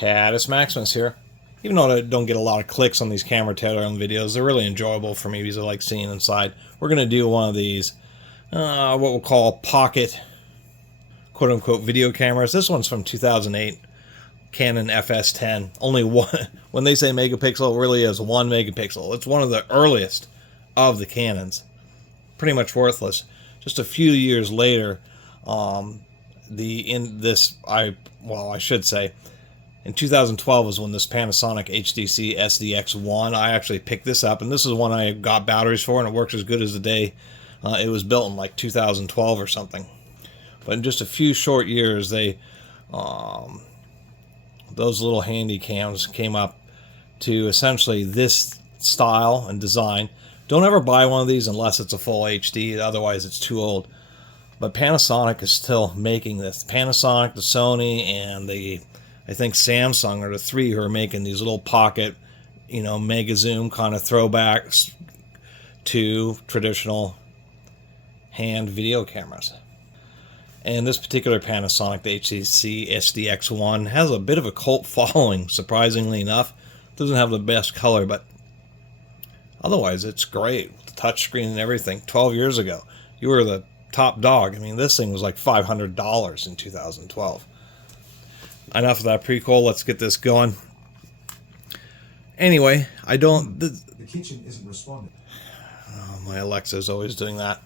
Catus Maximus here. Even though I don't get a lot of clicks on these camera teardown videos, they're really enjoyable for me because I like seeing inside. We're going to do one of these, what we'll call pocket, quote-unquote, video cameras. This one's from 2008, Canon FS10. Only one, when they say megapixel, it really is 1 megapixel. It's one of the earliest of the Canons. Pretty much worthless. Just a few years later, I should say, in 2012 was when this Panasonic HTC SDX1, I actually picked this up, and this is one I got batteries for, and it works as good as the day it was built in, like 2012 or something. But in just a few short years, those little handy cams came up to essentially this style and design. Don't ever buy one of these unless it's a full HD, otherwise it's too old. But Panasonic is still making this. Panasonic, the Sony, and I think Samsung are the three who are making these little pocket, mega zoom kind of throwbacks to traditional hand video cameras. And this particular Panasonic, the HTC SDX1, has a bit of a cult following, surprisingly enough. Doesn't have the best color, but otherwise it's great. The touchscreen and everything. 12 years ago, you were the top dog. I mean, this thing was like $500 in 2012. Enough of that prequel. Let's get this going. Anyway, the kitchen isn't responding. Oh, my Alexa's always doing that.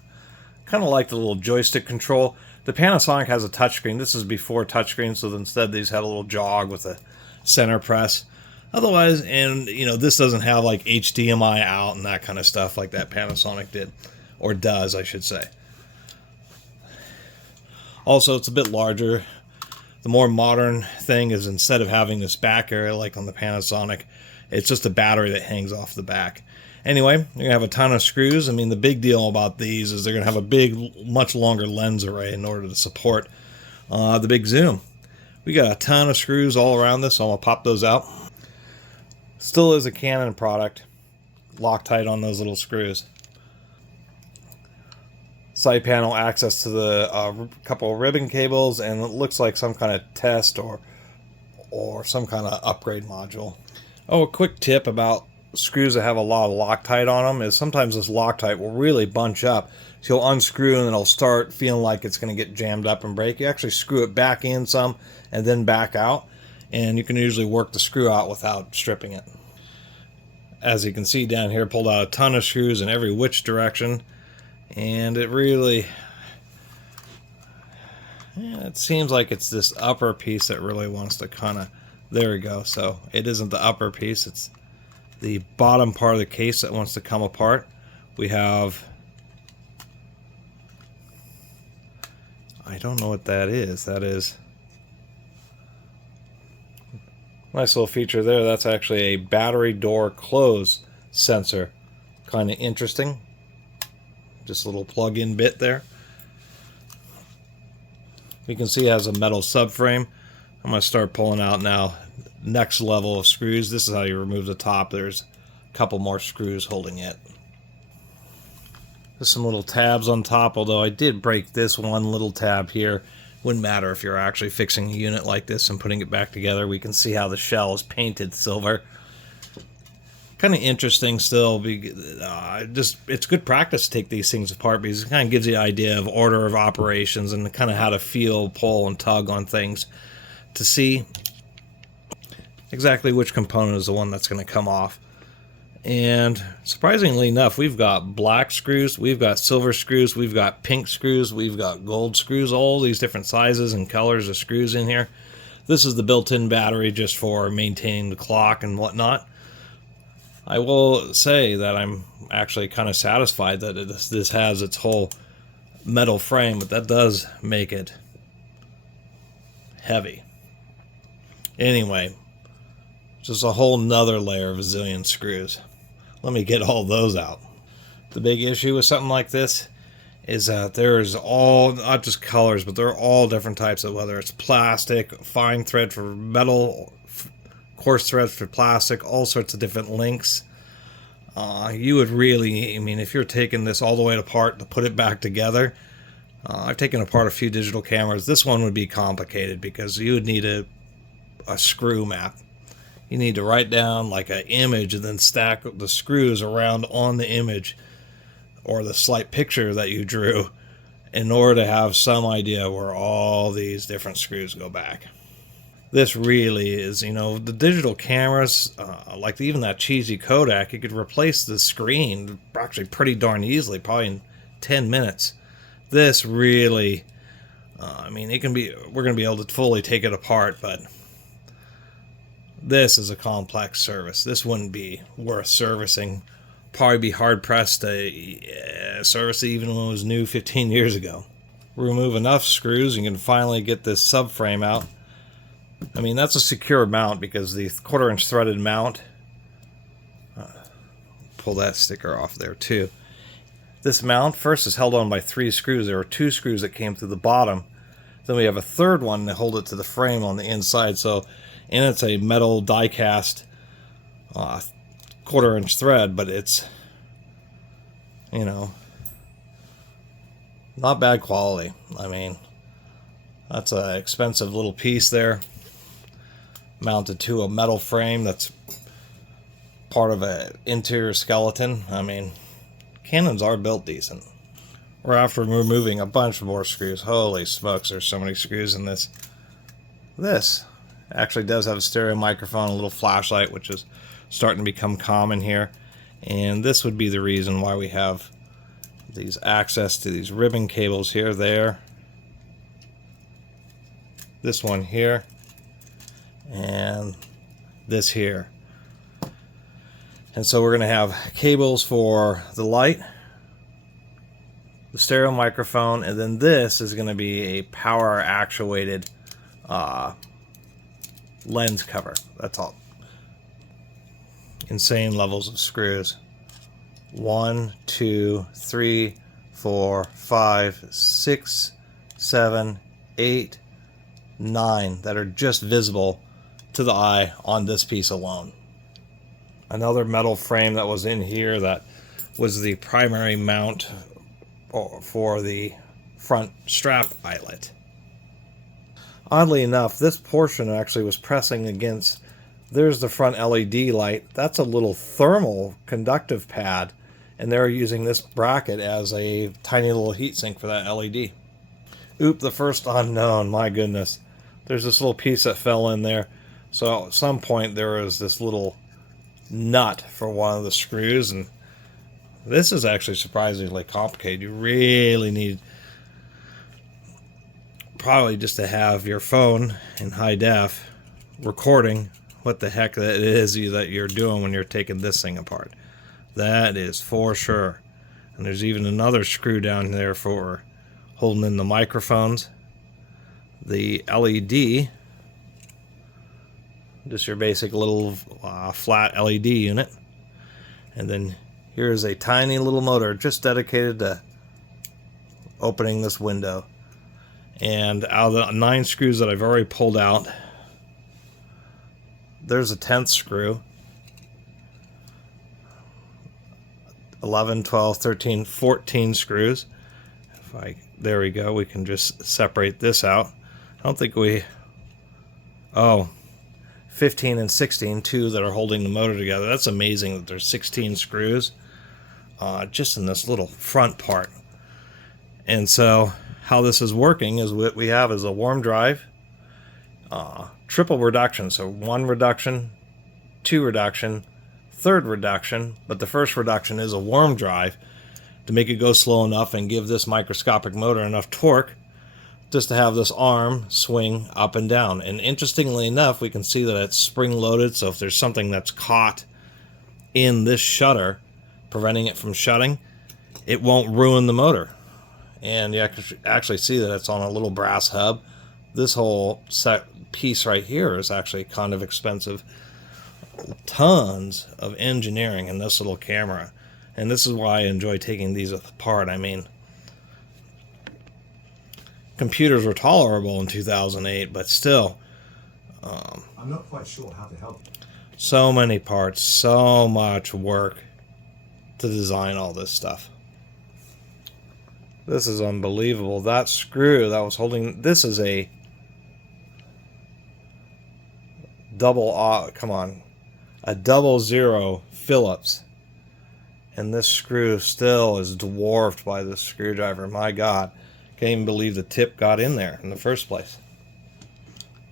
Kind of like the little joystick control. The Panasonic has a touchscreen. This is before touchscreen, so instead these had a little jog with a center press. Otherwise, and this doesn't have like HDMI out and that kind of stuff like that Panasonic did, or does, I should say. Also, it's a bit larger. The more modern thing is, instead of having this back area like on the Panasonic, it's just a battery that hangs off the back. Anyway, you're going to have a ton of screws. I mean, the big deal about these is they're going to have a big, much longer lens array in order to support the big zoom. We got a ton of screws all around this, so I'm going to pop those out. Still is a Canon product. Loctite on those little screws. Side panel access to the couple of ribbon cables, and it looks like some kind of test or some kind of upgrade module. Oh, a quick tip about screws that have a lot of Loctite on them is sometimes this Loctite will really bunch up. So you'll unscrew and it'll start feeling like it's going to get jammed up and break. You actually screw it back in some and then back out, and you can usually work the screw out without stripping it. As you can see down here, pulled out a ton of screws in every which direction. And it really, it seems like it's this upper piece that really wants to kind of, there we go. So it isn't the upper piece, it's the bottom part of the case that wants to come apart. We have, I don't know what that is. That is, nice little feature there. That's actually a battery door close sensor. Kind of interesting. Just a little plug-in bit there. You can see it has a metal subframe. I'm going to start pulling out now. Next level of screws. This is how you remove the top. There's a couple more screws holding it. There's some little tabs on top, although I did break this one little tab here. Wouldn't matter if you're actually fixing a unit like this and putting it back together. We can see how the shell is painted silver. Kind of interesting still. It's good practice to take these things apart because it kind of gives you an idea of order of operations and kind of how to feel, pull, and tug on things to see exactly which component is the one that's going to come off. And surprisingly enough, we've got black screws, we've got silver screws, we've got pink screws, we've got gold screws, all these different sizes and colors of screws in here. This is the built-in battery just for maintaining the clock and whatnot. I will say that I'm actually kind of satisfied that this has its whole metal frame, but that does make it heavy. Anyway, just a whole nother layer of a zillion screws. Let me get all those out. The big issue with something like this is that there's all, not just colors, but there are all different types of, whether it's plastic, fine thread for metal, coarse threads for plastic, all sorts of different links. You would really, I mean, if you're taking this all the way apart to put it back together, I've taken apart a few digital cameras. This one would be complicated because you would need a a screw map. You need to write down like an image and then stack the screws around on the image or the slight picture that you drew in order to have some idea where all these different screws go back. This really is, you know, the digital cameras, like even that cheesy Kodak, you could replace the screen actually pretty darn easily, probably in 10 minutes. This really, I mean, it can be, we're going to be able to fully take it apart, but this is a complex service. This wouldn't be worth servicing. Probably be hard pressed to service it even when it was new 15 years ago. Remove enough screws and you can finally get this subframe out. I mean, that's a secure mount because the 1/4 inch threaded mount, pull that sticker off there too. This mount first is held on by 3 screws. There were 2 screws that came through the bottom. Then we have a third one to hold it to the frame on the inside. So, and it's a metal die cast 1/4 inch thread, but it's, you know, not bad quality. I mean, that's an expensive little piece there, mounted to a metal frame that's part of an interior skeleton. I mean, Canons are built decent. We're after removing a bunch more screws. Holy smokes, there's so many screws in this. This actually does have a stereo microphone, a little flashlight, which is starting to become common here. And this would be the reason why we have these access to these ribbon cables here, there. This one here. And this here. And so we're going to have cables for the light, the stereo microphone, and then this is going to be a power actuated lens cover. That's all. Insane levels of screws. 1, 2, 3, 4, 5, 6, 7, 8, 9 that are just visible to the eye on this piece alone. Another metal frame that was in here that was the primary mount for the front strap eyelet. Oddly enough, this portion actually was pressing against, there's the front LED light. That's a little thermal conductive pad, and they're using this bracket as a tiny little heatsink for that LED. Oop, the first unknown, my goodness. There's this little piece that fell in there. So at some point there was this little nut for one of the screws, and this is actually surprisingly complicated. You really need probably just to have your phone in high def recording what the heck that is that you're doing when you're taking this thing apart. That is for sure. And there's even another screw down there for holding in the microphones. The LED, just your basic little flat LED unit. And then here's a tiny little motor just dedicated to opening this window. And out of the 9 screws that I've already pulled out, there's a 10th screw. 11, 12, 13, 14 screws. There we go. We can just separate this out. I don't think we... Oh, 15 and 16, 2 that are holding the motor together. That's amazing that there's 16 screws just in this little front part. And so how this is working is what we have is a warm drive, triple reduction. So 1 reduction, 2 reduction, 3rd reduction, but the first reduction is a warm drive to make it go slow enough and give this microscopic motor enough torque just to have this arm swing up and down. And interestingly enough, we can see that it's spring loaded, so if there's something that's caught in this shutter preventing it from shutting, it won't ruin the motor. And you actually see that it's on a little brass hub. This whole piece right here is actually kind of expensive. Tons of engineering in this little camera, and this is why I enjoy taking these apart. I mean, computers were tolerable in 2008, but still, I'm not quite sure how to help. So many parts, so much work to design all this stuff. This is unbelievable. That screw that was holding, this is a come on, a 00 Phillips. And this screw still is dwarfed by this screwdriver. My God, can't even believe the tip got in there in the first place.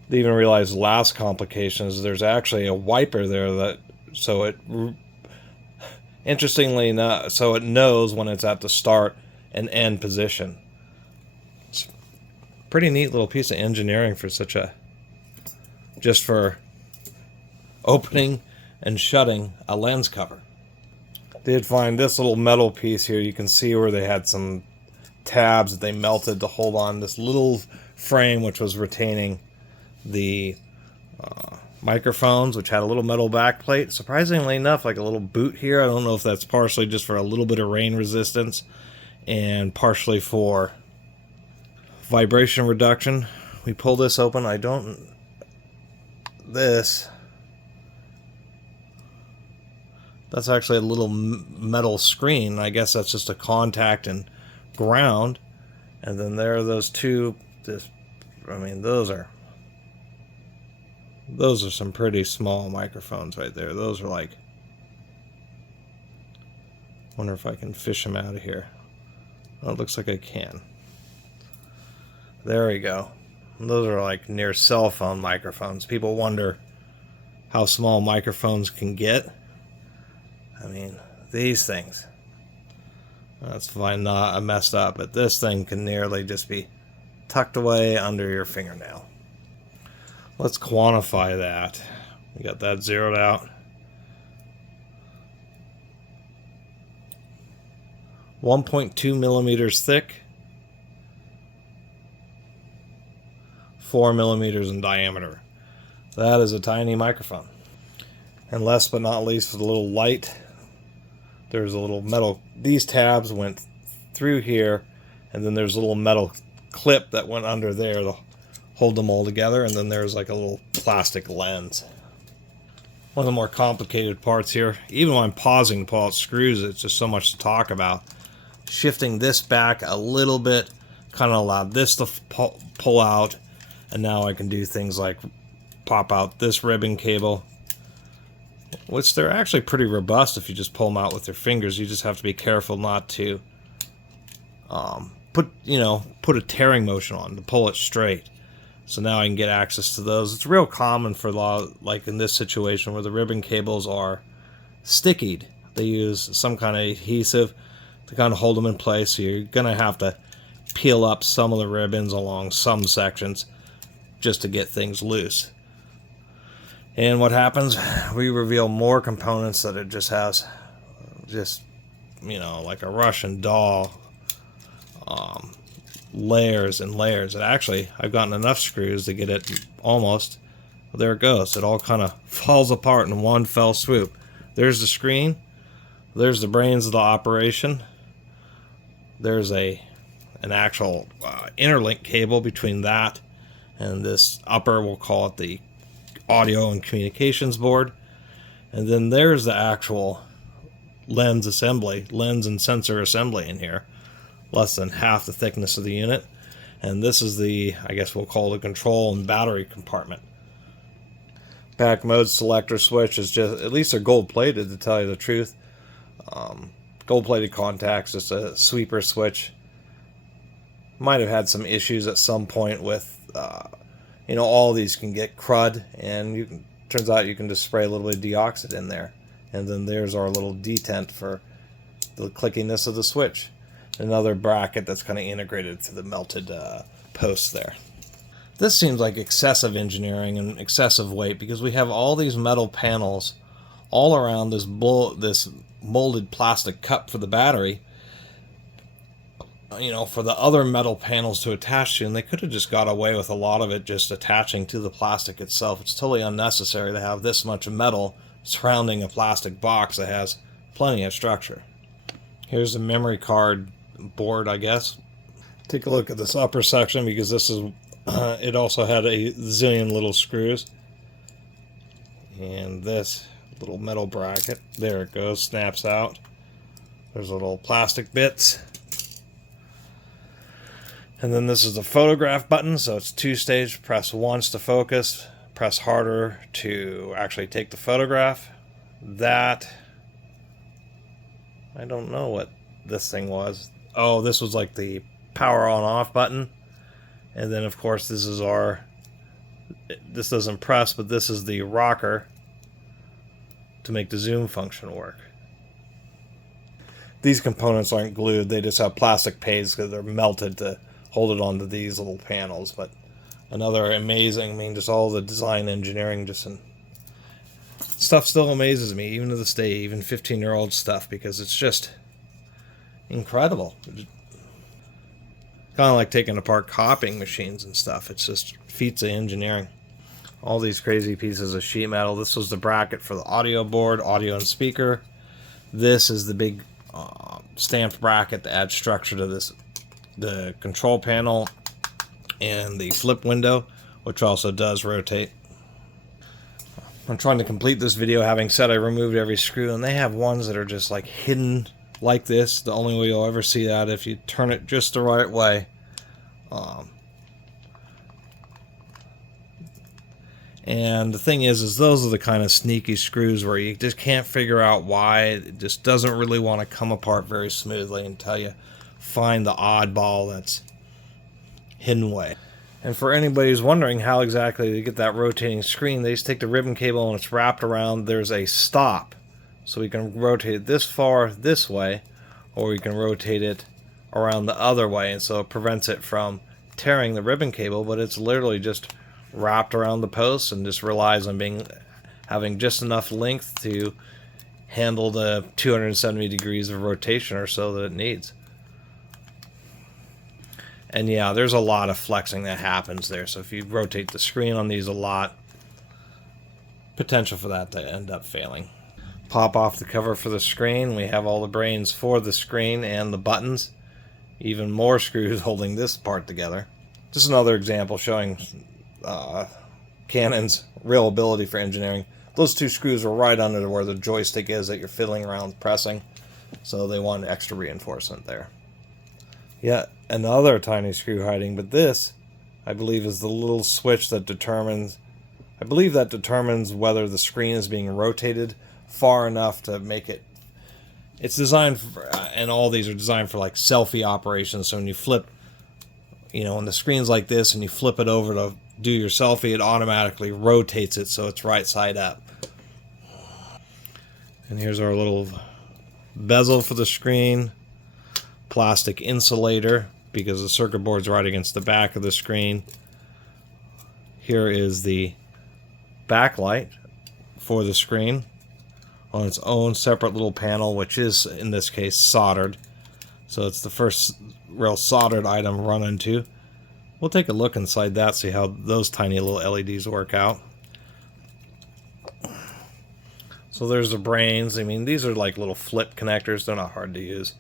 They even realized the last complication is there's actually a wiper there that, so it, interestingly enough, so it knows when it's at the start and end position. It's a pretty neat little piece of engineering for such a, just for opening and shutting a lens cover. Did find this little metal piece here. You can see where they had some tabs that they melted to hold on this little frame, which was retaining the microphones, which had a little metal backplate. Surprisingly enough, like a little boot here. I don't know if that's partially just for a little bit of rain resistance and partially for vibration reduction. We pull this open. That's actually a little metal screen. I guess that's just a contact and ground. And then there are those two. I mean, those are some pretty small microphones right there. Those are like, wonder if I can fish them out of here. Oh, it looks like I can. There we go. Those are like near cell phone microphones. People wonder how small microphones can get. I mean, these things. That's fine, not messed up, but this thing can nearly just be tucked away under your fingernail. Let's quantify that. We got that zeroed out. 1.2 millimeters thick, 4 millimeters in diameter. That is a tiny microphone. And last but not least, for the little light, there's a little metal, these tabs went through here, and then there's a little metal clip that went under there to hold them all together, and then there's like a little plastic lens. One of the more complicated parts here, even when I'm pausing to pull out screws, it's just so much to talk about. Shifting this back a little bit kind of allowed this to pull out, and now I can do things like pop out this ribbon cable, which they're actually pretty robust if you just pull them out with your fingers. You just have to be careful not to put a tearing motion on to pull it straight. So now I can get access to those. It's real common for like in this situation where the ribbon cables are stickied. They use some kind of adhesive to kind of hold them in place. So you're gonna have to peel up some of the ribbons along some sections just to get things loose. And what happens? We reveal more components that it just has, like a Russian doll, layers and layers. And actually, I've gotten enough screws to get it almost, well, there it goes. It all kind of falls apart in one fell swoop. There's the screen. There's the brains of the operation. There's an actual interlink cable between that and this upper, we'll call it the audio and communications board. And then there's the actual lens and sensor assembly in here. Less than half the thickness of the unit. And this is the, I guess we'll call the control and battery compartment. Back mode selector switch is just, at least they're gold plated to tell you the truth. Gold plated contacts, just a sweeper switch. Might have had some issues at some point with all these can get crud, and turns out you can just spray a little bit of deoxit in there. And then there's our little detent for the clickiness of the switch. Another bracket that's kind of integrated to the melted posts there. This seems like excessive engineering and excessive weight because we have all these metal panels all around this molded plastic cup for the battery, for the other metal panels to attach to, and they could have just got away with a lot of it just attaching to the plastic itself. It's totally unnecessary to have this much metal surrounding a plastic box that has plenty of structure. Here's the memory card board, I guess. Take a look at this upper section because this is it also had a zillion little screws, and this little metal bracket, there it goes, snaps out. There's little plastic bits, and then this is the photograph button, so it's two-stage. Press once to focus, press harder to actually take the photograph. That, I don't know what this thing was. Oh, this was like the power on off button. And then of course this is this doesn't press, but this is the rocker to make the zoom function work. These components aren't glued, they just have plastic pads because they're melted to hold it onto these little panels. But another amazing, I mean, just all the design engineering, stuff still amazes me, even to this day, even 15-year-old stuff, because it's just incredible. Kind of like taking apart copying machines and stuff. It's just feats of engineering. All these crazy pieces of sheet metal. This was the bracket for the audio board, audio and speaker. This is the big stamped bracket to add structure to the control panel and the flip window, which also does rotate. I'm trying to complete this video having said I removed every screw, and they have ones that are just like hidden like this. The only way you'll ever see that if you turn it just the right way. And the thing is those are the kind of sneaky screws where you just can't figure out why. It just doesn't really want to come apart very smoothly until you find the oddball that's hidden away. And for anybody who's wondering how exactly to get that rotating screen, they just take the ribbon cable and it's wrapped around. There's a stop, so we can rotate it this far this way, or we can rotate it around the other way, and so it prevents it from tearing the ribbon cable, but it's literally just wrapped around the post and just relies on having just enough length to handle the 270 degrees of rotation or so that it needs. And yeah, there's a lot of flexing that happens there, so if you rotate the screen on these a lot, potential for that to end up failing. Pop off the cover for the screen. We have all the brains for the screen and the buttons. Even more screws holding this part together. Just another example showing Canon's real ability for engineering. Those two screws are right under where the joystick is that you're fiddling around pressing, so they want extra reinforcement there. Yet another tiny screw hiding, but this, I believe, is the little switch that determines, whether the screen is being rotated far enough to make it. It's designed for, and all these are designed for like selfie operations. So when you flip, when the screen's like this and you flip it over to do your selfie, it automatically rotates it so it's right side up. And here's our little bezel for the screen, plastic insulator because the circuit board's right against the back of the screen. Here is the backlight for the screen on its own separate little panel, which is in this case soldered. So it's the first real soldered item run into. We'll take a look inside that, see how those tiny little LEDs work out. So there's the brains. I mean, these are like little flip connectors. They're not hard to use.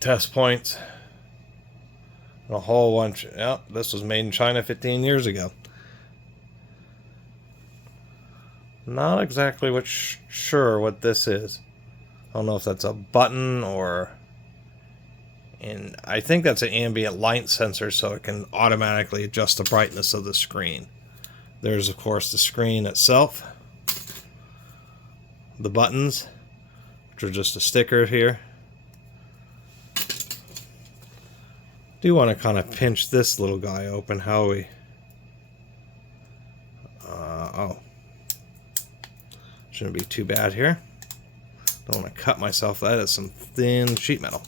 Test points. A whole bunch. Yep, this was made in China 15 years ago. Not exactly sure what this is. I don't know if that's a button or... And I think that's an ambient light sensor, so it can automatically adjust the brightness of the screen. There's, of course, the screen itself. The buttons, which are just a sticker here. Do want to kind of pinch this little guy open. How we... oh. Shouldn't be too bad here. Don't want to cut myself. That is some thin sheet metal.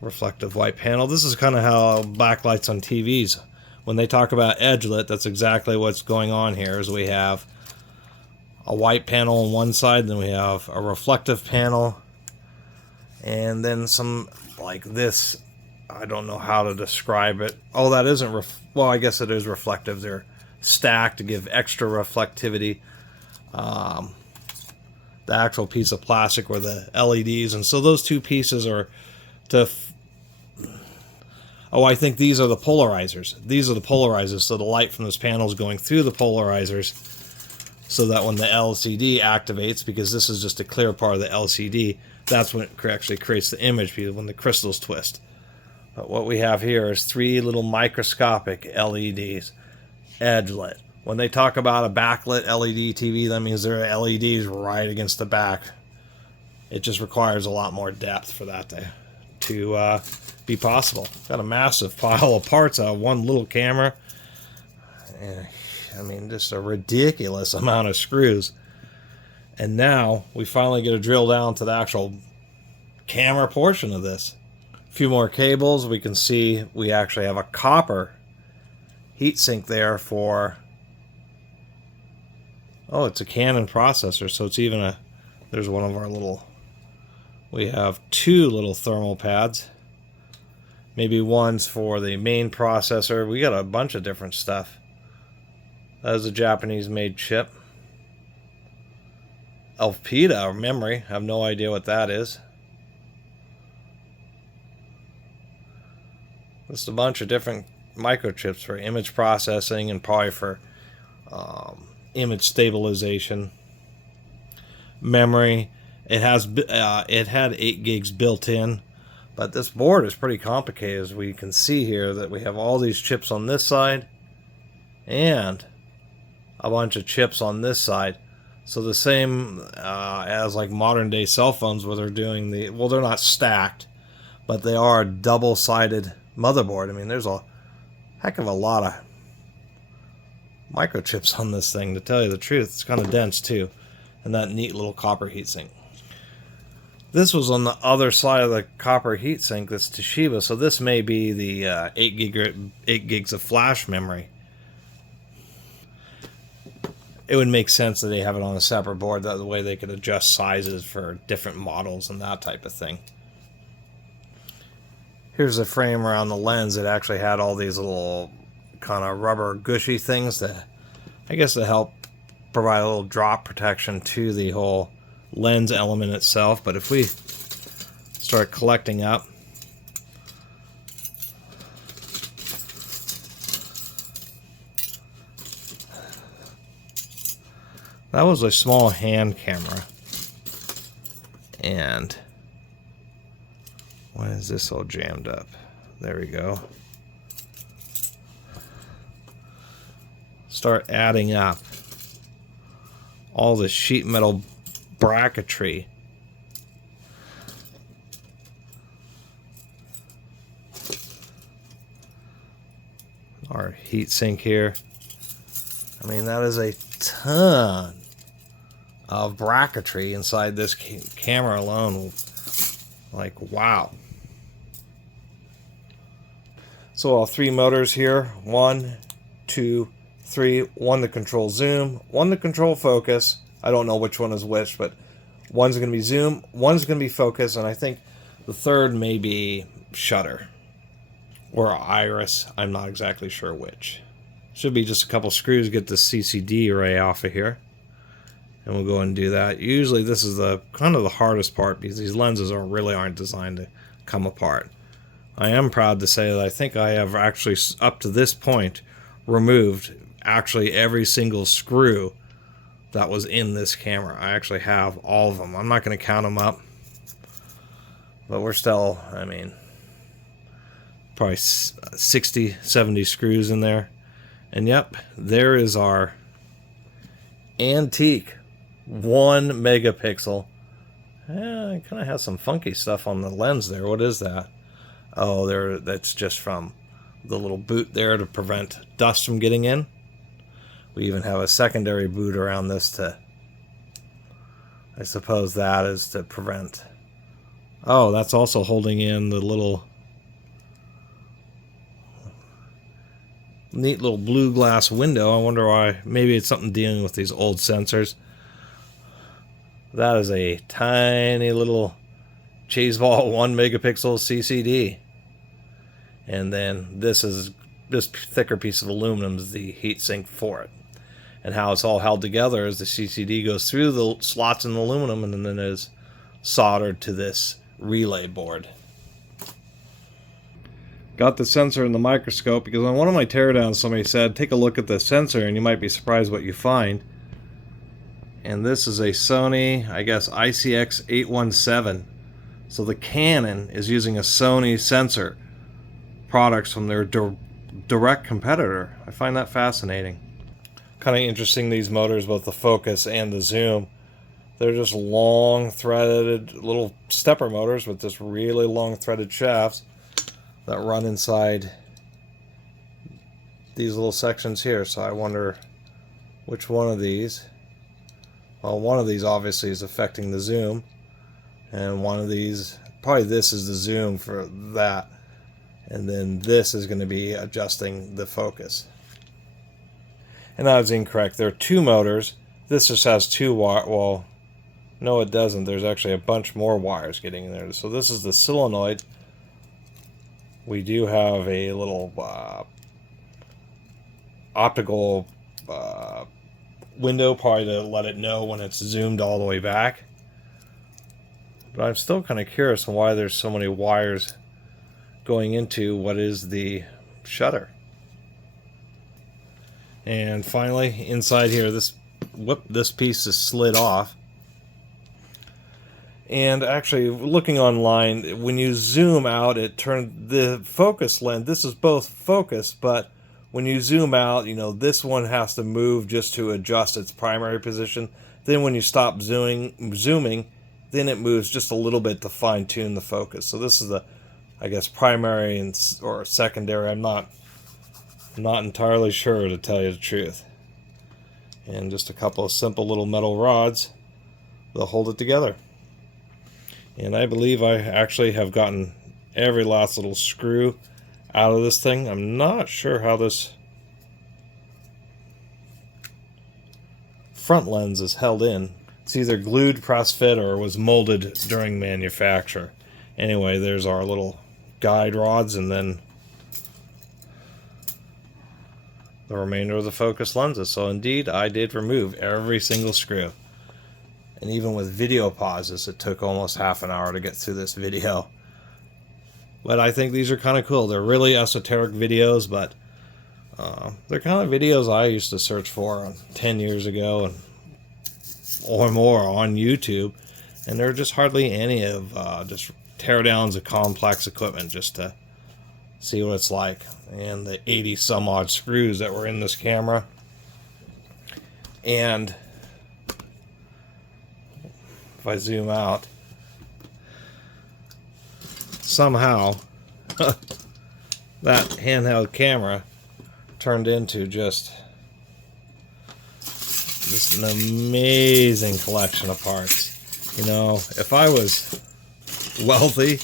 Reflective white panel. This is kind of how backlights on TVs. When they talk about edge lit, that's exactly what's going on here. Is we have a white panel on one side, then we have a reflective panel, and then some like this. I don't know how to describe it. Oh, that isn't well, I guess it is reflective. They're stacked to give extra reflectivity. The actual piece of plastic were the LEDs, and so those two pieces are to... Oh, I think these are the polarizers. These are the polarizers, so the light from this panel is going through the polarizers so that when the LCD activates, because this is just a clear part of the LCD, that's when it actually creates the image when the crystals twist. But what we have here is 3 little microscopic LEDs, edge lit. When they talk about a backlit LED TV, that means there are LEDs right against the back. It just requires a lot more depth for that to be possible. Got a massive pile of parts out of one little camera. I mean, just a ridiculous amount of screws. And now we finally get to drill down to the actual camera portion of this. A few more cables. We can see we actually have a copper heatsink there for... Oh, it's a Canon processor, so it's even a... There's one of our little... We have 2 little thermal pads. Maybe one's for the main processor. We got a bunch of different stuff. That is a Japanese-made chip. Elpida memory. I have no idea what that is. Just a bunch of different microchips for image processing and probably for image stabilization. Memory. It had 8 gigs built in, but this board is pretty complicated, as we can see here that we have all these chips on this side and a bunch of chips on this side. So the same as like modern day cell phones where they're doing the, well, they're not stacked, but they are a double-sided motherboard. I mean, there's a heck of a lot of microchips on this thing, to tell you the truth. It's kind of dense too, and that neat little copper heatsink. This was on the other side of the copper heatsink, that's Toshiba, so this may be the 8 gigs of flash memory. It would make sense that they have it on a separate board, that way they could adjust sizes for different models and that type of thing. Here's a frame around the lens that actually had all these little kind of rubber gushy things that, I guess, to help provide a little drop protection to the whole lens element itself. But if we start collecting up, that was a small hand camera. And why is this all jammed up? There we go. Start adding up all the sheet metal bracketry. Our heatsink here. I mean, that is a ton of bracketry inside this camera alone. Like, wow. So all 3 motors here. 1, 2, 3. 1 to control zoom, 1 to control focus. I don't know which one is which, but one's going to be zoom, one's going to be focus, and I think the third may be shutter or iris. I'm not exactly sure which. Should be just a couple screws, get the CCD array off of here, and we'll go and do that. Usually this is the kind of the hardest part, because these lenses really aren't designed to come apart. I am proud to say that I think I have actually, up to this point, removed actually every single screw that was in this camera. I actually have all of them. I'm not going to count them up, but we're still, I mean, probably 60, 70 screws in there. And yep, there is our antique 1 megapixel. It kind of has some funky stuff on the lens there. What is that? Oh, that's just from the little boot there to prevent dust from getting in. We even have a secondary boot around this to, I suppose that is to prevent. Oh, that's also holding in the little neat little blue glass window. I wonder why. Maybe it's something dealing with these old sensors. That is a tiny little cheeseball 1 megapixel CCD. And then this thicker piece of aluminum is the heatsink for it. And how it's all held together is the CCD goes through the slots in the aluminum and then is soldered to this relay board. Got the sensor in the microscope because on one of my teardowns somebody said, take a look at the sensor and you might be surprised what you find. And this is a Sony, I guess, ICX817. So the Canon is using a Sony sensor products from their direct competitor. I find that fascinating. Kind of interesting, these motors, both the focus and the zoom. They're just long threaded little stepper motors with just really long threaded shafts that run inside these little sections here. So I wonder which one of these. Well, one of these obviously is affecting the zoom, and one of these, probably this is the zoom for that, and then this is going to be adjusting the focus. And that was incorrect. There are two motors. This just has two wire. Well, no, it doesn't. There's actually a bunch more wires getting in there. So this is the solenoid. We do have a little optical window, probably to let it know when it's zoomed all the way back. But I'm still kind of curious on why there's so many wires going into what is the shutter. And finally, inside here, this piece is slid off. And actually, looking online, when you zoom out, it turned the focus lens. This is both focus, but when you zoom out, you know, this one has to move just to adjust its primary position. Then when you stop zooming, then it moves just a little bit to fine-tune the focus. So this is the, I guess, primary and or secondary. I'm not entirely sure, to tell you the truth. And just a couple of simple little metal rods, they'll hold it together. And I believe I actually have gotten every last little screw out of this thing. I'm not sure how this front lens is held in. It's either glued, press fit, or was molded during manufacture. Anyway, there's our little guide rods, and then the remainder of the focus lenses. So indeed, I did remove every single screw. And even with video pauses, it took almost half an hour to get through this video. But I think these are kind of cool. They're really esoteric videos, but they're kind of videos I used to search for 10 years ago and or more on YouTube. And there are just hardly any of just teardowns of complex equipment just to see what it's like. And the 80 some odd screws that were in this camera. And if I zoom out, somehow that handheld camera turned into just an amazing collection of parts. You know, if I was wealthy,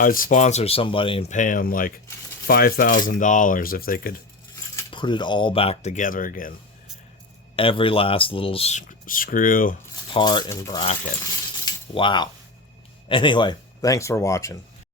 I'd sponsor somebody and pay them like $5,000 if they could put it all back together again. Every last little screw, part, and bracket. Wow. Anyway, thanks for watching.